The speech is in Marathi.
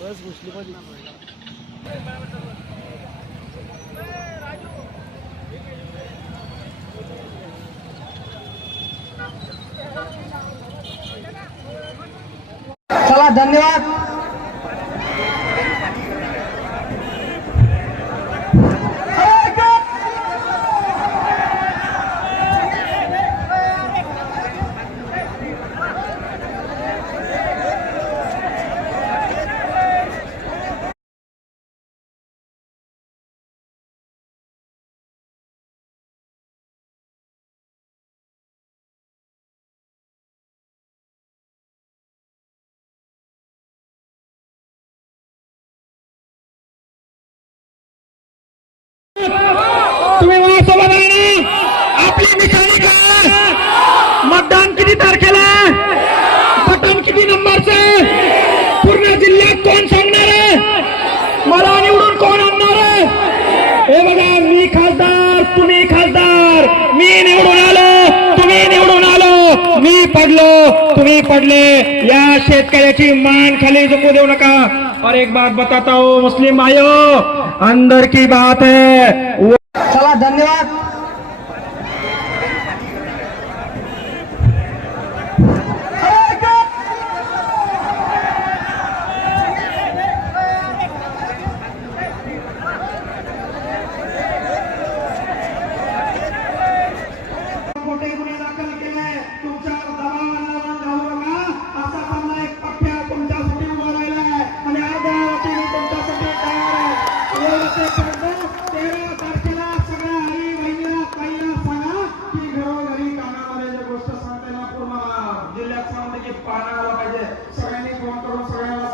बस घुसली मध्ये चला धन्यवाद. तुम्ही माझ्यासोबत आपली निशाणी काय मतदान किती तारखेला? बटन किती नंबरचे? पूर्ण जिल्ह्यात कोण सांगणार? आहे मला निवडून कोण आणणार? आहे हे बघा मी खासदार तुम्ही खासदार. मी निवडून आलो तुम्ही निवडून आलो. मी पडलो तुम्ही पडले. या शेतकऱ्याची मान खाली झोपू देऊ नका. और एक बात बताता हूँ मुस्लिम भाइयों अंदर की बात है। चला धन्यवाद। गोष्ट पूर्ण जिल्ह्यात सांगते की पाहण्याला पाहिजे? सगळ्यांनी फोन करून सगळ्यांना